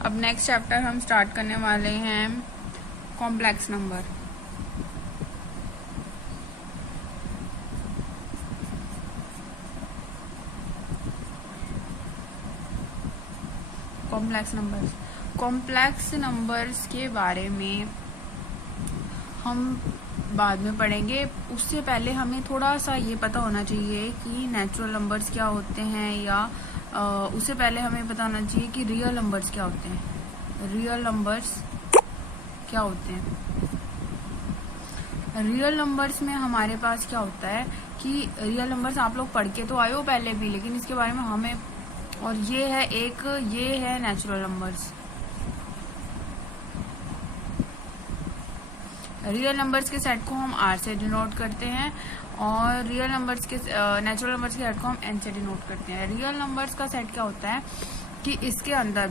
अब next chapter हम start करने वाले हैं कॉम्प्लेक्स नंबर। कॉम्प्लेक्स नंबर्स के बारे में हम बाद में पढ़ेंगे। उससे पहले हमें थोड़ा सा ये पता होना चाहिए कि नेचुरल नंबर्स क्या होते हैं, या उससे पहले हमें पता होना चाहिए कि रियल नंबर्स क्या होते हैं। रियल नंबर्स क्या होते हैं? रियल नंबर्स में हमारे पास क्या होता है कि रियल नंबर्स आप लोग पढ़ के तो आए हो पहले भी, लेकिन इसके बारे में हमें, और ये है नेचुरल नंबर्स। रियल नंबर्स के सेट को हम आर से डिनोट करते हैं और रियल नंबर्स के नेचुरल नंबर्स के सेट को हम एन से डिनोट करते हैं। रियल नंबर्स का सेट क्या होता है कि इसके अंदर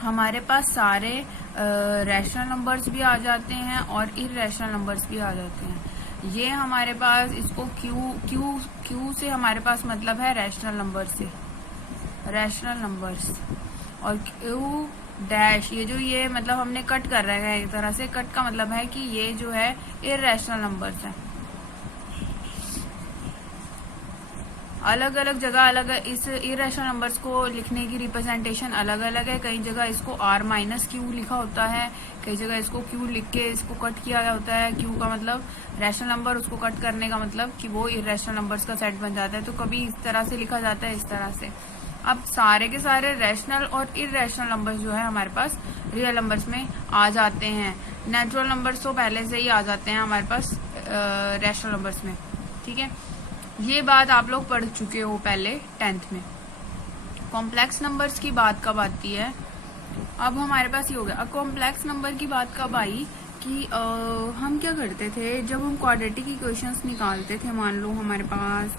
हमारे पास सारे रैशनल नंबर्स भी आ जाते हैं और इररेशनल नंबर्स भी आ जाते हैं। ये हमारे पास इसको क्यू से हमारे पास मतलब है रैशनल नंबर से, रैशनल नंबर्स, और क्यू डैश ये मतलब हमने कट कर रहा है एक तरह से। कट का मतलब है कि ये जो है इररेशनल नंबर्स है। अलग अलग जगह अलग इस इरेशनल नंबर्स को लिखने की रिप्रेजेंटेशन अलग अलग है। कई जगह इसको r माइनस क्यू लिखा होता है, कई जगह इसको q लिख के इसको कट किया गया होता है। q का मतलब रैशनल नंबर, उसको कट करने का मतलब कि वो इरेशनल नंबर्स का सेट बन जाता है। तो कभी इस तरह से लिखा जाता है, इस तरह से। अब सारे के सारे रैशनल और इररेशनल नंबर्स जो है हमारे पास रियल नंबर्स में आ जाते हैं। नेचुरल नंबर्स तो पहले से ही आ जाते हैं हमारे पास रैशनल नंबर्स में, ठीक है। ये बात आप लोग पढ़ चुके हो पहले 10th में। कॉम्प्लेक्स नंबर्स की बात कब आती है? अब हमारे पास ये हो गया। अब कॉम्प्लेक्स नंबर की बात कब आई कि हम क्या करते थे जब हम क्वाड्रेटिक इक्वेशंस निकालते थे। मान लो हमारे पास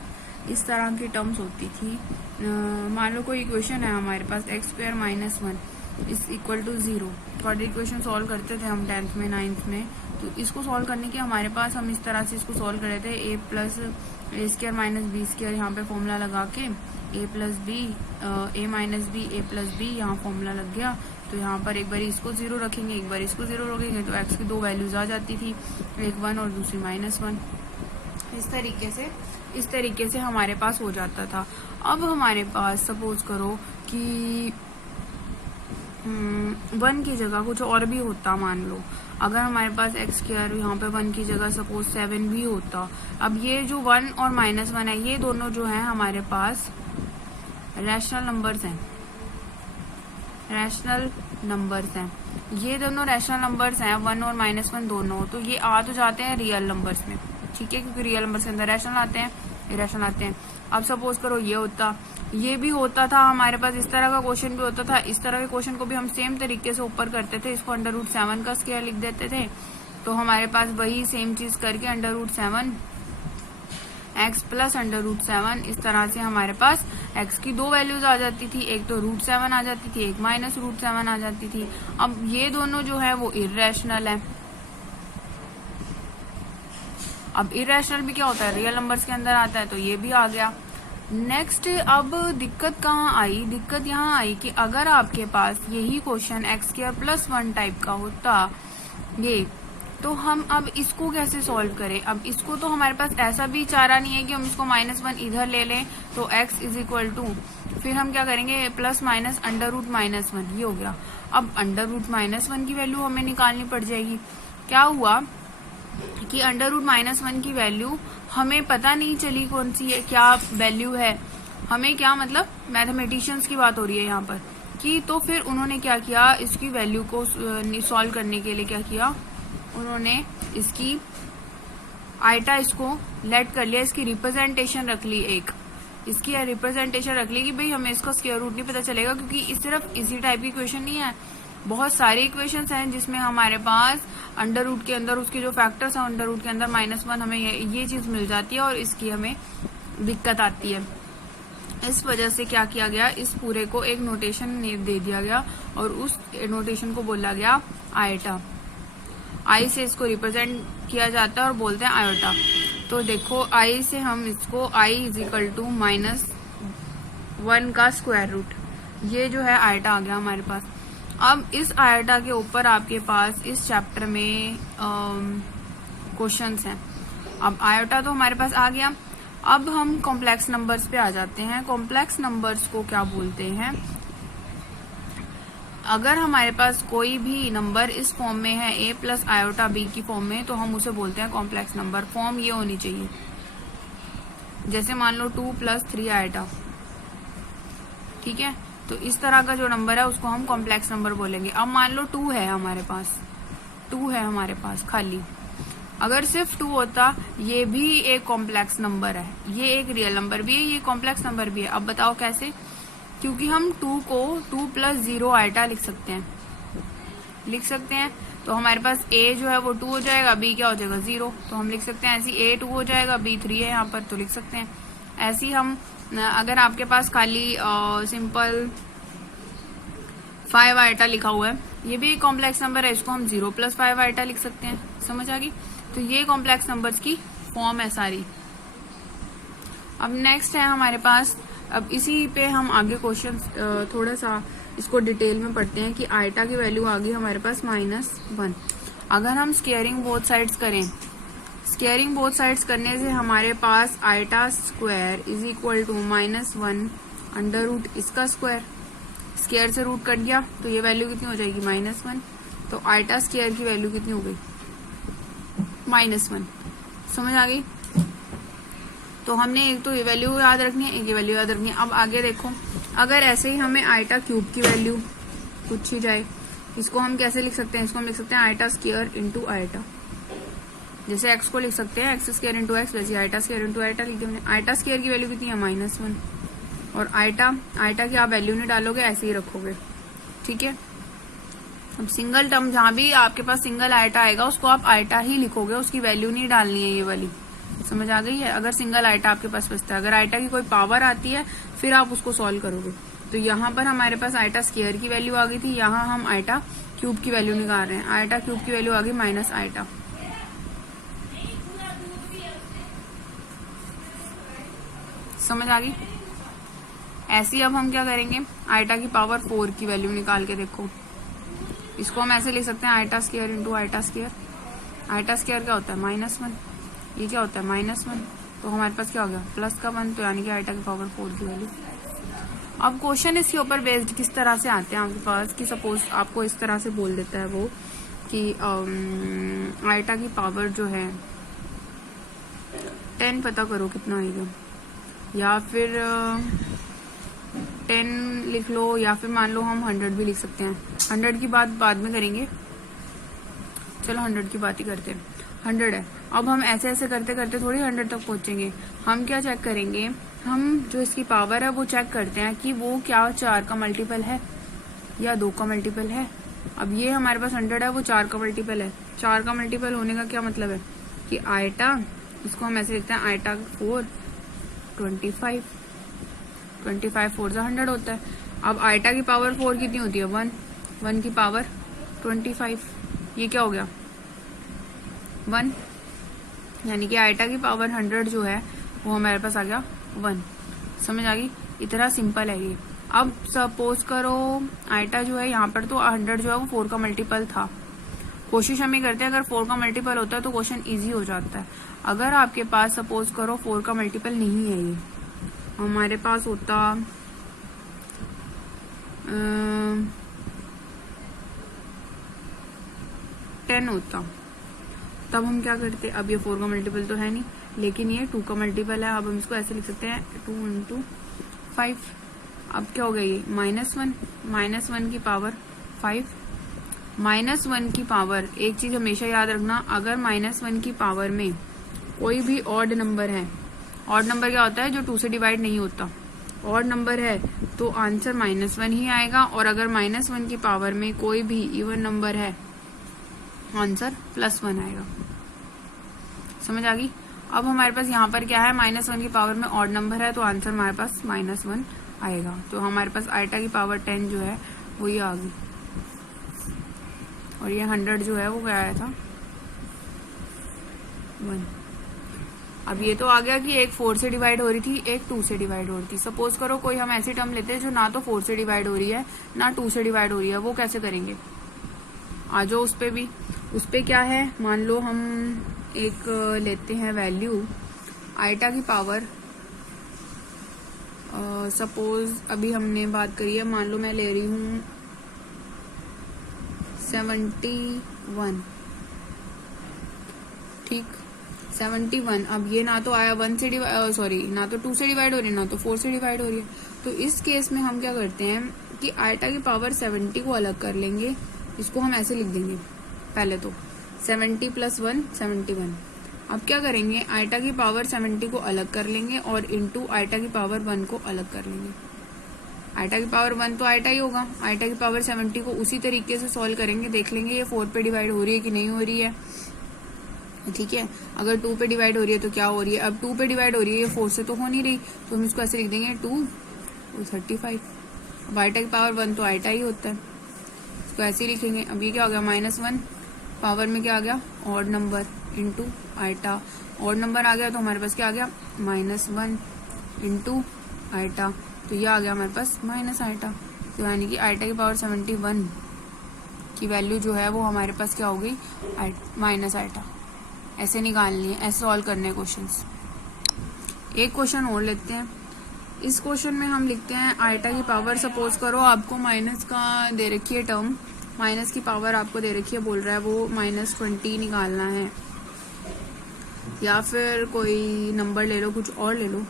इस तरह की टर्म्स होती थी। मान लो कोई इक्वेशन है हमारे पास x² - 1 is equal to 0। Quadratic equation solve करते थे हम 10th में 9th में। तो इसको सॉल्व करने के हमारे पास हम इस तरह से इसको सॉल्व कर रहे थे। a + a² - b² यहाँ पे फॉर्मूला लगा के a + b a + b यहाँ फॉर्मूला लग गया। तो यहाँ पर एक बार इसको 0 रखेंगे, एक बार इसको 0 रखेंगे, तो x की दो वैल्यूज आ जाती थी, एक 1 और दूसरी -1। इस तरीके से हमारे पास हो जाता था। अब हमारे पास सपोज करो कि 1 की जगह कुछ और भी होता। मान लो अगर हमारे पास x² यहाँ पे 1 की जगह सपोज 7 भी होता। अब ये जो 1 और -1 है, ये दोनों जो है हमारे पास रैशनल नंबर्स हैं। रैशनल नंबर्स हैं, ये दोनों रैशनल नंबर्स हैं, 1 और -1 दोनों। तो ये आ तो जाते हैं रियल नंबर्स में, ठीक है, क्योंकि रियल नंबर्स के अंदर रैशनल आते हैं, इरेशनल आते हैं। अब सपोज करो ये होता, ये भी होता था हमारे पास, इस तरह का क्वेश्चन भी होता था। इस तरह के क्वेश्चन को भी हम सेम तरीके से ऊपर करते थे, इसको √7 का स्क्वायर लिख देते थे। तो हमारे पास वही सेम चीज करके √7 x + √7, इस तरह से हमारे पास x की दो वैल्यूज आ जाती थी। एक तो √7 आ जाती थी, एक -√7 आ जाती थी। अब ये दोनों जो है वो इररेशनल है। अब इरेशनल भी क्या होता है, रियल नंबर्स के अंदर आता है, तो ये भी आ गया। नेक्स्ट अब दिक्कत कहाँ आई? दिक्कत यहाँ आई कि अगर आपके पास यही क्वेश्चन x² + 1 टाइप का होता ये, तो हम अब इसको कैसे सॉल्व करें? अब इसको तो हमारे पास ऐसा भी चारा नहीं है कि हम इसको -1 इधर ले लें, तो x इज इक्वल टू, फिर हम क्या करेंगे +- √-1 ये हो गया। अब √-1 की वैल्यू हमें निकालनी पड़ जाएगी। क्या हुआ कि √-1 की वैल्यू हमें पता नहीं चली कौन सी है, क्या वैल्यू है हमें, क्या मतलब मैथमेटिशियंस की बात हो रही है यहाँ पर कि। तो फिर उन्होंने क्या किया, इसकी वैल्यू को सॉल्व करने के लिए क्या किया, उन्होंने इसकी आइटा इसको लेट कर लिया, इसकी रिप्रेजेंटेशन रख ली, एक इसकी रिप्रेजेंटेशन रख ली कि भाई हमें इसका स्क्वायर रूट नहीं पता चलेगा, क्योंकि सिर्फ इसी टाइप की क्वेश्चन नहीं है, बहुत सारे इक्वेशंस हैं जिसमें हमारे पास अंडर रूट के अंदर उसके जो फैक्टर्स हैं अंडर रूट के अंदर -1 हमें ये चीज मिल जाती है और इसकी हमें दिक्कत आती है। इस वजह से क्या किया गया, इस पूरे को एक नोटेशन दे दिया गया और उस नोटेशन को बोला गया आयोटा। आई से इसको रिप्रेजेंट किया जाता है और बोलते हैं आयोटा। तो देखो आई से हम इसको i इज इक्वल टू -1 का स्क्वायर रूट, ये जो है आयोटा आ गया हमारे पास। अब इस आयटा के ऊपर आपके पास इस चैप्टर में क्वेश्चंस हैं। अब आयटा तो हमारे पास आ गया। अब हम कॉम्प्लेक्स नंबर्स पे आ जाते हैं। कॉम्प्लेक्स नंबर्स को क्या बोलते हैं? अगर हमारे पास कोई भी नंबर इस फॉर्म में है a प्लस आयोटा b की फॉर्म में, तो हम उसे बोलते हैं कॉम्प्लेक्स नंबर। फॉर्म ये होनी चाहिए, जैसे मान लो 2 प्लस 3 आयोटा, ठीक है। तो इस तरह का जो नंबर है उसको हम कॉम्प्लेक्स नंबर बोलेंगे। अब मान लो 2 है हमारे पास, 2 है हमारे पास खाली। अगर सिर्फ 2 होता, ये भी एक कॉम्प्लेक्स नंबर है, ये एक रियल नंबर भी है, ये कॉम्प्लेक्स नंबर भी है। अब बताओ कैसे? क्योंकि हम 2 को 2 प्लस 0 आइटा लिख सकते हैं। तो हमारे पास a जो है वो 2 हो जाएगा, b क्या हो जाएगा 0। तो हम लिख सकते हैं ऐसी a 2 हो जाएगा, b 3 है यहाँ पर, तो लिख सकते हैं ऐसी हम। अगर आपके पास खाली सिंपल 5 आइटा लिखा हुआ है, ये भी एक कॉम्प्लेक्स नंबर है, इसको हम 0 प्लस 5 आइटा लिख सकते हैं। समझ आ गई? तो ये कॉम्प्लेक्स नंबर्स की फॉर्म है सारी। अब नेक्स्ट है हमारे पास, अब इसी पे हम आगे क्वेश्चन थोड़ा सा इसको डिटेल में पढ़ते हैं कि आइटा की वैल्यू आ गई हमारे पास -1। अगर हम स्क्वेयरिंग बोथ साइड्स करें, स्क्वेयरिंग बोथ साइड्स करने से हमारे पास iota square is equal to -1 under root इसका स्क्वायर। स्क्वायर से रूट कट गया तो ये वैल्यू कितनी हो जाएगी -1। तो आइटा स्क्वायर की वैल्यू कितनी हो गई? -1। समझ आ गई? तो हमने एक तो ये वैल्यू याद रखनी है, एक ये वैल्यू याद रखनी है। अब आगे देखो, अगर ऐसे ही हमें आइटा क्यूब की वैल्यू पूछी जाए, इसको हम कैसे लिख सकते हैं? इसको हम लिख सकते हैं आइटा स्क्वायर इंटू आइटा। जैसे x को लिख सकते हैं एक्स स्क्वायर इंटू एक्स, वैसे आइटा स्क्वायर इंटू आइटा लिख दिया हमने। आइटा स्क्वायर की वैल्यू कितनी है? -1। और आइटा की आप वैल्यू नहीं डालोगे, ऐसे ही रखोगे, ठीक है। अब सिंगल टर्म जहां भी आपके पास सिंगल आइटा आएगा उसको आप आइटा ही लिखोगे, उसकी वैल्यू नहीं डालनी है ये वाली। समझ आ गई है? अगर सिंगल आइटा आपके पास बचता है, अगर आइटा की कोई पावर आती है फिर आप उसको सॉल्व करोगे। तो यहाँ पर हमारे पास आइटा स्क्वायर की वैल्यू आ गई थी, यहाँ हम आइटा क्यूब की वैल्यू निकाल रहे हैं। आइटा क्यूब की वैल्यू आ गई माइनस आइटा। समझ आ गई? ऐसी अब हम क्या करेंगे, आइटा की पावर 4 की वैल्यू निकाल के देखो। इसको हम ऐसे लिख सकते हैं iota square into iota square. Iota square क्या होता है? -1। ये क्या होता है? -1। तो हमारे पास क्या हो गया? प्लस का 1, तो यानी कि आइटा की पावर 4 की वैल्यू। अब क्वेश्चन इसके ऊपर बेस्ड किस तरह से आते हैं आपके पास, कि सपोज आपको इस तरह से बोल देता है वो कि आइटा की पावर जो है 10 पता करो कितना आएगा, या फिर 10 लिख लो, या फिर मान लो हम 100 भी लिख सकते हैं। 100 की बात बाद में करेंगे, चलो 100 की बात ही करते हैं। 100 है। अब हम ऐसे ऐसे करते करते थोड़ी 100 तक पहुंचेंगे। हम क्या चेक करेंगे, हम जो इसकी पावर है वो चेक करते हैं कि वो क्या 4 का मल्टीपल है या 2 का मल्टीपल है। अब ये हमारे पास 100 है, वो 4 का मल्टीपल है। 4 का मल्टीपल होने का क्या मतलब है कि आइटा, इसको हम ऐसे लिखते हैं आइटा 4 25 4 से 100 होता है। अब आइटा की पावर 4 कितनी होती है? 1 की पावर 25, ये क्या हो गया? 1, यानी कि आइटा की पावर 100 जो है वो हमारे पास आ गया 1। समझ आ गई? इतना सिंपल है ये। अब सपोज करो आइटा जो है यहाँ पर, तो 100 जो है वो 4 का मल्टीपल था। कोशिश हम ये करते हैं अगर 4 का मल्टीपल होता है तो क्वेश्चन इजी हो जाता है। अगर आपके पास सपोज करो 4 का मल्टीपल नहीं है, ये हमारे पास होता 10 होता, तब हम क्या करते? अब ये 4 का मल्टीपल तो है नहीं, लेकिन ये 2 का मल्टीपल है। अब हम इसको ऐसे लिख सकते हैं 2 इंटू 5। अब क्या हो गया? ये -1 की पावर 5। -1 की पावर, एक चीज हमेशा याद रखना, अगर -1 की पावर में कोई भी ऑड नंबर है, ऑड नंबर क्या होता है? जो 2 से डिवाइड नहीं होता। ऑड नंबर है तो आंसर -1 ही आएगा, और अगर -1 की पावर में कोई भी इवन नंबर है, आंसर +1 आएगा। समझ आ गई? अब हमारे पास यहाँ पर क्या है? -1 की पावर में ऑड नंबर है, तो आंसर हमारे पास -1 आएगा। तो हमारे पास आइटा की पावर 10 जो है वो ये आ गई, और ये 100 जो है वो क्या आया था? 1। अब ये तो आ गया कि एक 4 से डिवाइड हो रही थी, एक 2 से डिवाइड हो रही थी। सपोज करो कोई हम ऐसी टर्म लेते हैं जो ना तो 4 से डिवाइड हो रही है ना 2 से डिवाइड हो रही है, वो कैसे करेंगे? आ जाओ उस पे भी। उस पे क्या है, मान लो हम एक लेते हैं वैल्यू आइटा की पावर, सपोज अभी हमने बात करी है, मान लो मैं ले रही हूँ 71, ठीक 71। अब ये ना तो आया 1 से डिवाइड, सॉरी ना तो 2 से डिवाइड हो रही है ना तो 4 से डिवाइड हो रही है। तो इस केस में हम क्या करते हैं कि आइटा की पावर 70 को अलग कर लेंगे, इसको हम ऐसे लिख देंगे पहले तो 70 + 1 71। अब क्या करेंगे, आइटा की पावर 70 को अलग कर लेंगे और इंटू आइटा की पावर 1 को अलग कर लेंगे। आइटा की पावर 1 तो आइटा ही होगा, आइटा की पावर 70 को उसी तरीके से सॉल्व करेंगे, देख लेंगे ये 4 पे डिवाइड हो रही है कि नहीं हो रही है, ठीक है। अगर 2 पे डिवाइड हो रही है तो क्या हो रही है, अब 2 पे डिवाइड हो रही है, ये 4 से तो हो नहीं रही, तो हम इसको ऐसे लिख देंगे 2 और 35। अब आइटा की पावर 1 तो आइटा ही होता है, इसको ऐसे ही लिखेंगे। अब ये क्या हो गया -1, पावर में क्या आ गया odd number into iota, odd number आ गया तो हमारे पास क्या आ गया -1 इंटू आइटा, तो ये आ गया हमारे पास माइनस आइटा। तो यानी कि आइटा की पावर 71 की वैल्यू जो है वो हमारे पास क्या हो गई माइनस आइटा। ऐसे निकालनी है, ऐसे सॉल्व करने हैं क्वेश्चंस। एक क्वेश्चन और लेते हैं। इस क्वेश्चन में हम लिखते हैं आइटा की पावर, सपोज करो आपको माइनस का दे रखी है टर्म, माइनस की पावर आपको दे रखी है, बोल रहा है वो -20 निकालना है, या फिर कोई नंबर ले लो, कुछ और ले लो,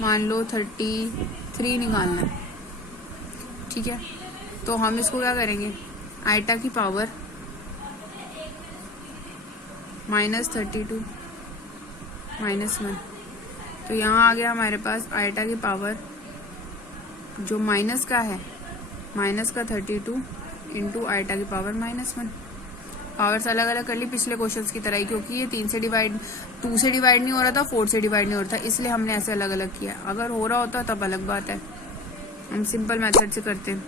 मान लो 33 निकालना है, ठीक है। तो हम इसको क्या करेंगे, आइटा की पावर -32 -1, तो यहाँ आ गया हमारे पास आइटा की पावर जो माइनस का है, माइनस का 32 इंटू आइटा की पावर -1। पावर्स अलग अलग कर ली पिछले क्वेश्चंस की तरह ही, क्योंकि ये 2 से डिवाइड नहीं हो रहा था, 4 से डिवाइड नहीं हो रहा था, इसलिए हमने ऐसे अलग अलग किया। अगर हो रहा होता तब अलग बात है, हम सिंपल मेथड से करते हैं।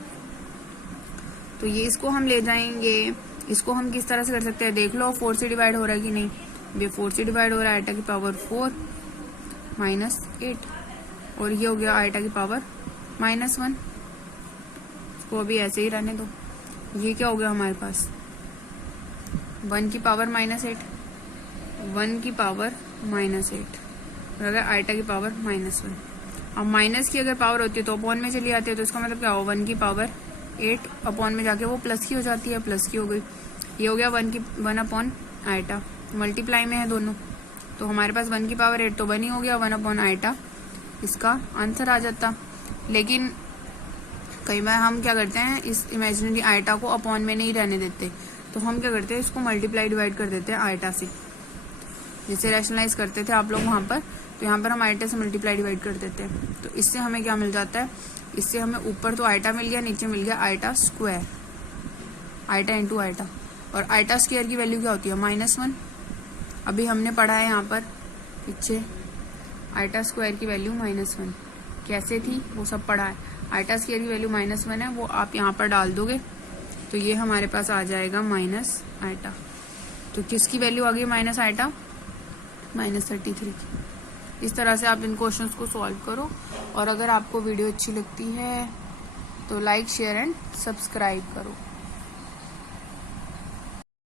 तो ये इसको हम ले जाएंगे, इसको हम किस तरह से कर सकते हैं देख लो, 4 से डिवाइड हो रहा है कि नहीं, ये 4 से डिवाइड हो रहा है, आइटा की पावर 4 -8, और ये हो गया आइटा की पावर -1, इसको अभी ऐसे ही रहने दो। ये क्या हो गया हमारे पास 1 की पावर -8, 1 की पावर -8, और अगर आइटा की पावर -1। अब माइनस की अगर पावर होती है तो अपॉन में चली आती है, तो इसका मतलब क्या हो, 1 की पावर 8 अपॉन में जाके वो प्लस की हो जाती है, प्लस की हो गई। ये हो गया 1 अपॉन आइटा, मल्टीप्लाई में है दोनों, तो हमारे पास 1 की पावर 8 तो 1 ही हो गया, 1 अपॉन आइटा इसका आंसर आ जाता। लेकिन कई बार हम क्या करते हैं, इस इमेजिनरी आइटा को अपॉन में नहीं रहने देते, तो हम क्या करते हैं, इसको मल्टीप्लाई डिवाइड कर देते हैं आइटा से, जैसे रैशनलाइज करते थे आप लोग वहां पर, तो यहाँ पर हम आइटा से मल्टीप्लाई डिवाइड कर देते हैं। तो इससे हमें क्या मिल जाता है, इससे हमें ऊपर तो आइटा मिल गया, नीचे मिल गया iota square, iota into iota. और आइटा स्क्वायर की वैल्यू क्या होती है -1, अभी हमने पढ़ा है यहाँ पर पीछे आइटा स्क्वायर की वैल्यू -1 कैसे थी वो सब पढ़ा है। आइटा स्क्वायर की वैल्यू -1 है, वो आप यहाँ पर डाल दोगे तो ये हमारे पास आ जाएगा माइनस आइटा। तो किसकी वैल्यू आ गई माइनस आइटा, -33 की। इस तरह से आप इन क्वेश्चंस को सॉल्व करो। और अगर आपको वीडियो अच्छी लगती है तो लाइक शेयर एंड सब्सक्राइब करो।